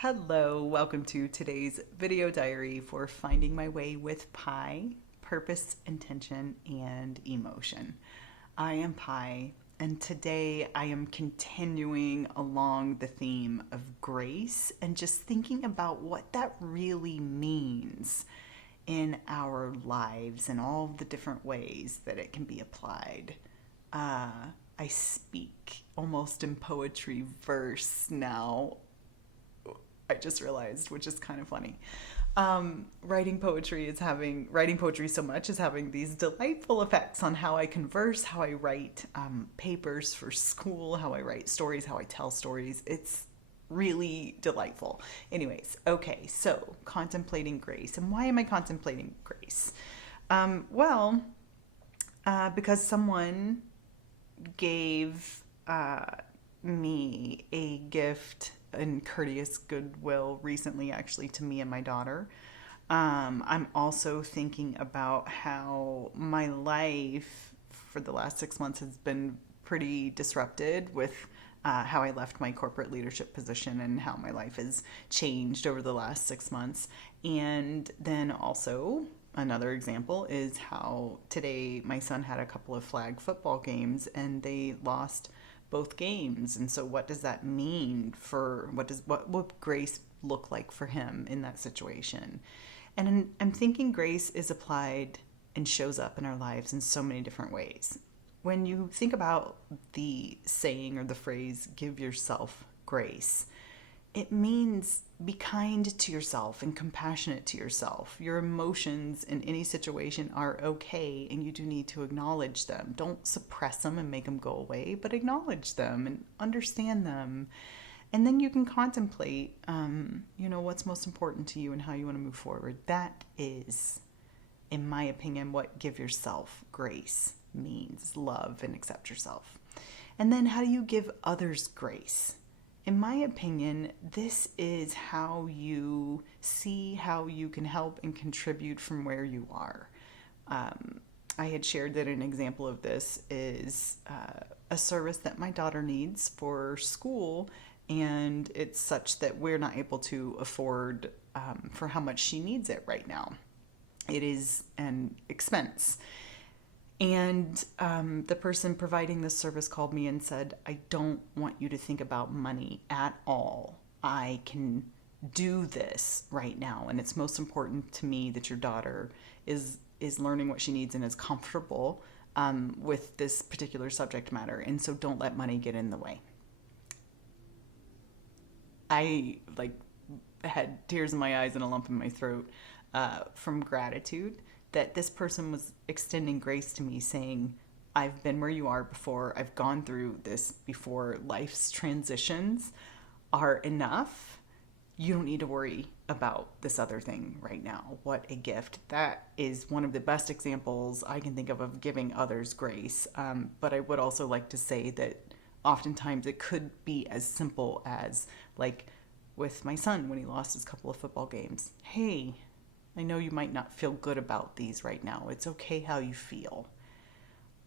Hello, welcome to today's video diary for finding my way with Pi, purpose, intention, and emotion. I am Pi, and today I am continuing along the theme of grace and just thinking about what that really means in our lives and all the different ways that it can be applied. Uh, I speak almost in poetry verse now. I just realized, which is kind of funny. Writing poetry so much is having these delightful effects on how I converse, how I write papers for school, how I write stories, how I tell stories. It's really delightful. Anyways, okay, so contemplating grace. And why am I contemplating grace? Well, because someone gave me a gift in courteous goodwill recently, actually, to me and my daughter. I'm also thinking about how my life for the last 6 months has been pretty disrupted with how I left my corporate leadership position and how my life has changed over the last 6 months. And then also, another example is how today my son had a couple of flag football games and they lost both games. And so what does that mean for what would grace look like for him in that situation? And I'm thinking grace is applied and shows up in our lives in so many different ways. When you think about the saying or the phrase, give yourself grace, it means be kind to yourself and compassionate to yourself. Your emotions in any situation are okay, and you do need to acknowledge them. Don't suppress them and make them go away, but acknowledge them and understand them. And then you can contemplate, what's most important to you and how you want to move forward. That is, in my opinion, what give yourself grace means: love and accept yourself. And then how do you give others grace? In my opinion, this is how you see how you can help and contribute from where you are. I had shared that an example of this is a service that my daughter needs for school, and it's such that we're not able to afford for how much she needs it right now. It is an expense. And the person providing this service called me and said, I don't want you to think about money at all. I can do this right now. And it's most important to me that your daughter is learning what she needs and is comfortable with this particular subject matter. And so don't let money get in the way. I had tears in my eyes and a lump in my throat from gratitude that this person was extending grace to me, saying, I've been where you are before. I've gone through this before. Life's transitions are enough. You don't need to worry about this other thing right now. What a gift. That is one of the best examples I can think of giving others grace. But I would also like to say that oftentimes it could be as simple as, like with my son when he lost his couple of football games. Hey, I know you might not feel good about these right now. It's okay how you feel.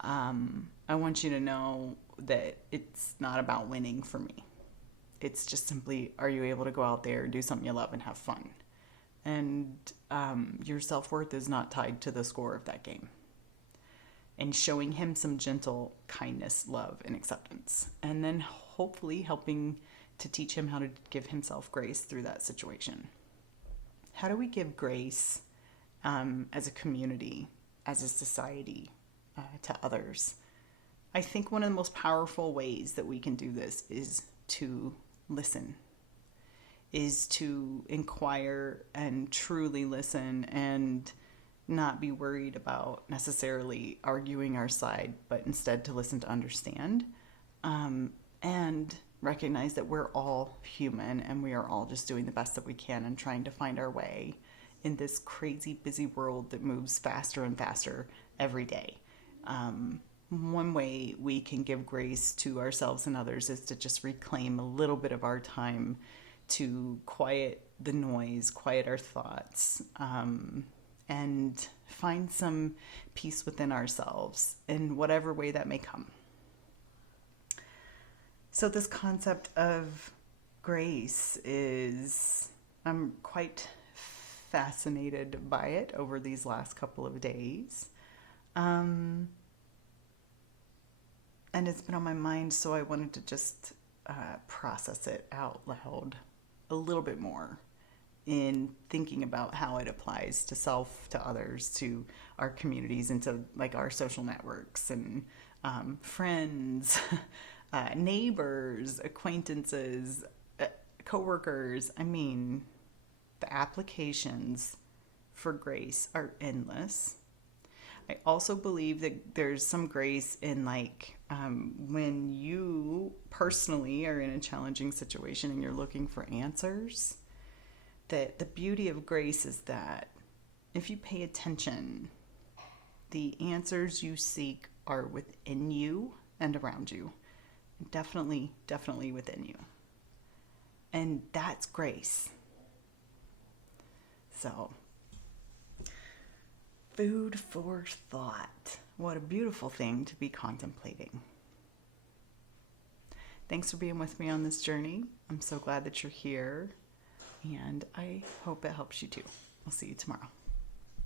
I want you to know that it's not about winning for me. It's just simply, are you able to go out there, do something you love, and have fun? And your self-worth is not tied to the score of that game. And showing him some gentle kindness, love, and acceptance. And then hopefully helping to teach him how to give himself grace through that situation. How do we give grace as a community, as a society, to others? I think one of the most powerful ways that we can do this is to listen, is to inquire and truly listen and not be worried about necessarily arguing our side, but instead to listen to understand and recognize that we're all human and we are all just doing the best that we can and trying to find our way in this crazy busy world that moves faster and faster every day. One way we can give grace to ourselves and others is to just reclaim a little bit of our time to quiet the noise, quiet our thoughts, and find some peace within ourselves in whatever way that may come. So this concept of Grace is, I'm quite fascinated by it over these last couple of days. Um, and it's been on my mind, so I wanted to just process it out loud a little bit more in thinking about how it applies to self, to others, to our communities, and to like our social networks and friends, neighbors, acquaintances, coworkers. I mean, the applications for grace are endless. I also believe that there's some grace in like when you personally are in a challenging situation and you're looking for answers. That the beauty of grace is that if you pay attention, the answers you seek are within you and around you. Definitely, definitely within you. And that's grace. So, food for thought. What a beautiful thing to be contemplating. Thanks for being with me on this journey. I'm so glad that you're here, and I hope it helps you too. I'll see you tomorrow.